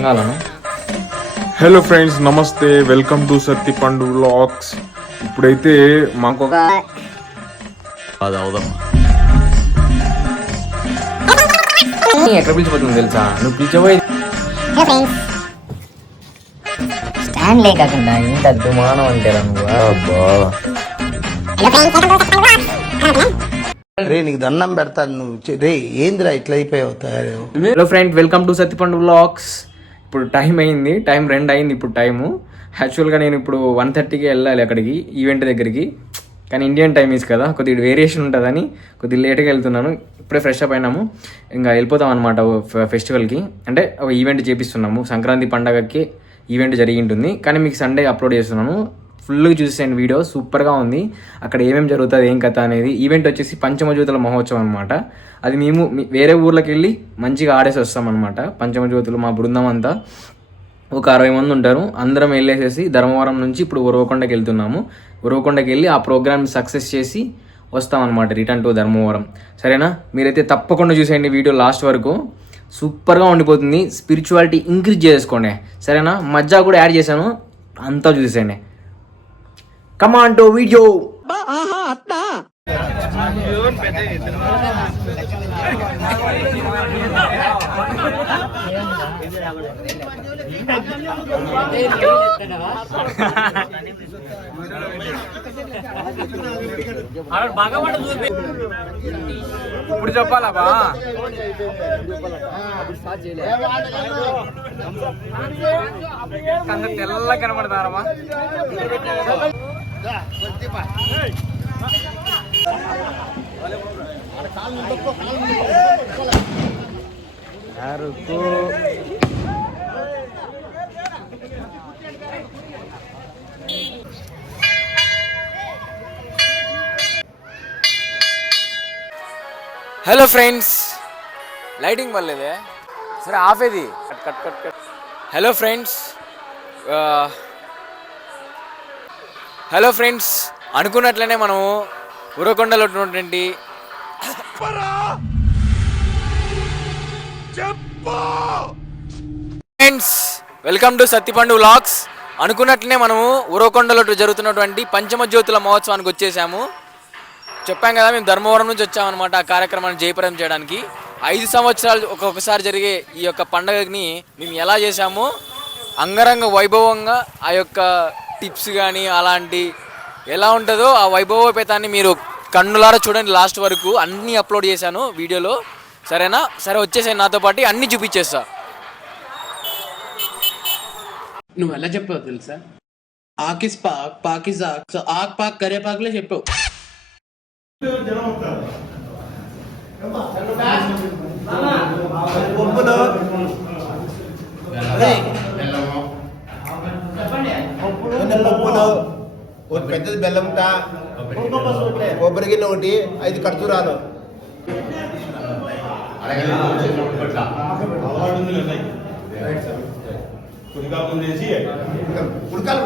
లింగాలను. Hello friends, నమస్తే, welcome to Satti పండు vlogs. ఇప్పుడైతే మాకు ఎక్కడ పిలిచిపోతుంది తెలుసా? నువ్వు పిలిచిపోయి స్టాండ్ లేకుండా ఇంత అద్దుమానం అంటారా నువ్వు? రే నీకు దండం పెడతాను నువ్వు రే ఏందిరా ఇట్లా అయిపోయావు తయారు. Hello friend, welcome to Sattipandu vlogs. ఇప్పుడు టైం అయింది, 2 అయింది ఇప్పుడు టైము. యాక్చువల్గా నేను ఇప్పుడు 1:30కి వెళ్ళాలి అక్కడికి, ఈవెంట్ దగ్గరికి. కానీ ఇండియన్ టైం ఈజ్ కదా, కొద్దిగా వేరియేషన్ ఉంటుందని కొద్దిగా లేట్గా వెళ్తున్నాను. ఇప్పుడే ఫ్రెష్ అప్ అయినాము, ఇంకా వెళ్ళిపోతాం అనమాట ఫెస్టివల్కి. అంటే ఒక ఈవెంట్ చేపిస్తున్నాము, సంక్రాంతి పండగకి ఈవెంట్ జరిగి ఉంటుంది. కానీ మీకు సండే అప్లోడ్ చేస్తున్నాను. ఫుల్గా చూసేయండి వీడియో, సూపర్గా ఉంది. అక్కడ ఏమేమి జరుగుతుంది, ఏం కథ అనేది. ఈవెంట్ వచ్చేసి పంచమజ్యోతుల మహోత్సవం అనమాట. అది మేము వేరే ఊర్లోకి వెళ్ళి మంచిగా ఆడేసి వస్తామన్నమాట. పంచమజ్యోతులు మా బృందం అంతా ఒక 60 మంది ఉంటారు. అందరం వెళ్ళేసేసి ధర్మవరం నుంచి ఇప్పుడు ఉరవకొండకి వెళ్తున్నాము. ఉరవకొండకి వెళ్ళి ఆ ప్రోగ్రామ్ సక్సెస్ చేసి వస్తామన్నమాట, రిటర్న్ టు ధర్మవరం. సరేనా? మీరైతే తప్పకుండా చూసేయండి వీడియో లాస్ట్ వరకు, సూపర్గా ఉండిపోతుంది. స్పిరిచువాలిటీ ఇంక్రీజ్ చేసుకోండి, సరేనా? మజ్జా కూడా యాడ్ చేశాను, అంతా చూసేయండి. Come on to video. ఇప్పుడు చెప్పాలా బా? కంద తెల్ల కనబడతారమ్మా. హలో ఫ్రెండ్స్, లైటింగ్ పర్లేదే, సరే ఆఫ్ ఇది. హలో ఫ్రెండ్స్, అనుకున్నట్లనే మనము ఉరవకొండలో ఉన్నటువంటి friends, welcome to Sattipandu vlogs. అనుకున్నట్లనే మనము ఉరవకొండలో జరుగుతున్నటువంటి పంచమజ్యోతుల మహోత్సవానికి వచ్చేసాము. చెప్పాం కదా, మేము ధర్మవరం నుంచి వచ్చామన్నమాట ఆ కార్యక్రమాన్ని జయప్రదం చేయడానికి. 5 సంవత్సరాలు ఒక్కొక్కసారి జరిగే ఈ యొక్క పండుగని మేము ఎలా చేశామో అంగరంగ వైభవంగా ఆ యొక్క టిప్స్ కానీ అలాంటి ఎలా ఉంటుందో ఆ వైభవోపేతాన్ని మీరు కన్నులారా చూడండి. లాస్ట్ వరకు అన్నీ అప్లోడ్ చేశాను వీడియోలో, సరేనా? సరే వచ్చేసాను, నాతో పాటు అన్నీ చూపించేస్తా. నువ్వు ఎలా చెప్పావు తెలుసా? ఆకిస్ పాక్ పాకిస్ ఆక్, సో ఆక్ పాక్ కరేపాకులే చెప్పావు. పెద్దది బెల్లం కొబ్బరి గిన్నె ఒకటి 5 ఖర్జూరాలు. ఉడకాలు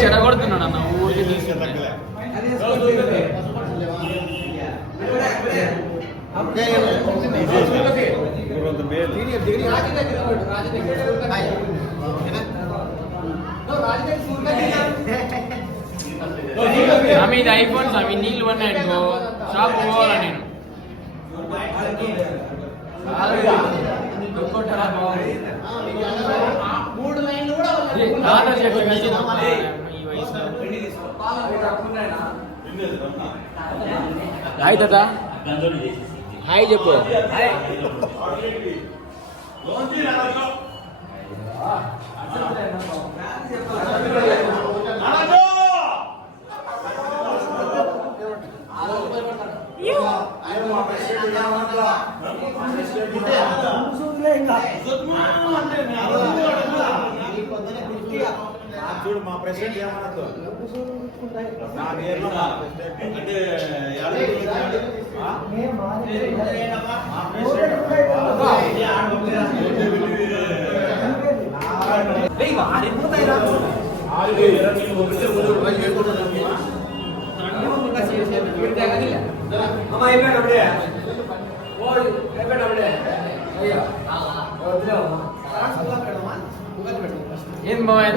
చెడగొడుతున్నాడు అన్న ఊరికి స్వామి ఇది ఐఫోన్ స్వామి నీళ్ళు ఉన్నాయనుకో షాప్ పోవాలా నేను హాయ్ తాత హాయ్ చెప్పు చూడు మా ప్రెసిడెంట్ ఏమన్నదో ఏం బాగా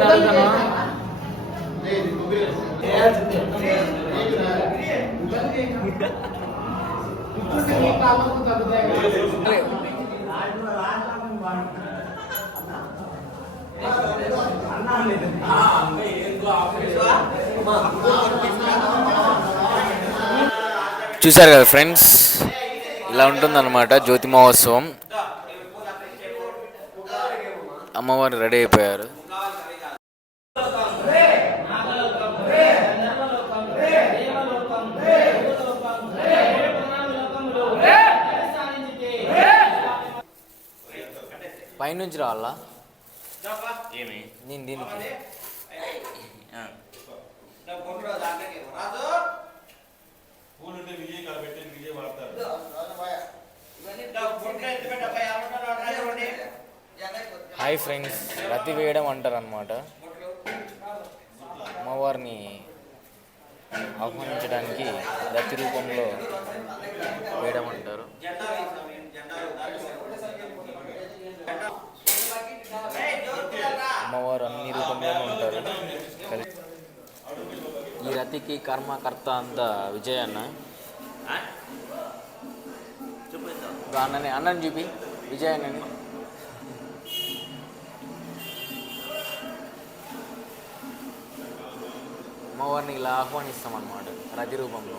చూసారు కదా ఫ్రెండ్స్, ఇలా ఉంటుందన్నమాట జ్యోతి మహోత్సవం. అమ్మవారు రెడీ అయిపోయారు. పైనుంచి రావాలా ఏమి నేను దీనికి హాయ్ హాయ్ ఫ్రెండ్స్, రతి వేయడం అంటారు అనమాట. అమ్మవారిని ఆహ్వానించడానికి రతి రూపంలో వేయడం అంటారు. అమ్మవారు అన్ని రూపంలోనే ఉంటారు. ఈ రతికి కర్మకర్త అంతా విజయ్ అన్న. అన్నని చూపి విజయ్ అన్నని. అమ్మవారిని ఇలా ఆహ్వానిస్తాం అన్నమాట రతి రూపంలో.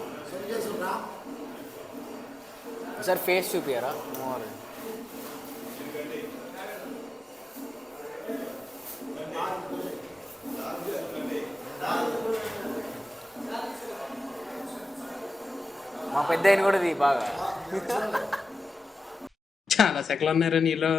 సార్ ఫేస్ చూపియారా అమ్మవారు? మా పెద్ద ఆయన కూడా ఇది బాగా చాలా సెకలు ఉన్నారా నీలో.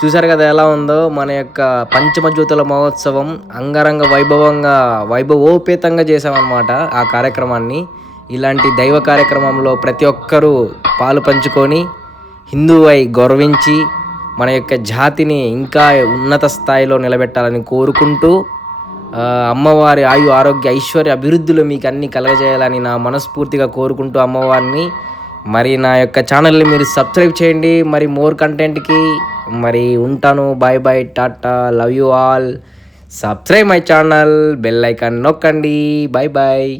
చూసారు కదా ఎలా ఉందో మన యొక్క పంచమజ్యోతుల మహోత్సవం. అంగరంగ వైభవోపేతంగా చేసామన్నమాట ఆ కార్యక్రమాన్ని. ఇలాంటి దైవ కార్యక్రమంలో ప్రతి ఒక్కరూ పాలు పంచుకొని హిందువై గౌరవించి మన యొక్క జాతిని ఇంకా ఉన్నత స్థాయిలో నిలబెట్టాలని కోరుకుంటూ, అమ్మవారి ఆయు ఆరోగ్య ఐశ్వర్య అభివృద్ధులు మీకు అన్నీ కలగజేయాలని నా మనస్ఫూర్తిగా కోరుకుంటూ అమ్మవారిని, మరి నా యొక్క ఛానల్ని మీరు సబ్స్క్రైబ్ చేయండి. మరి మోర్ కంటెంట్కి మరి ఉంటాను. Bye bye, tata, love you all. Subscribe my channel, bell icon నొక్కండి. Bye bye.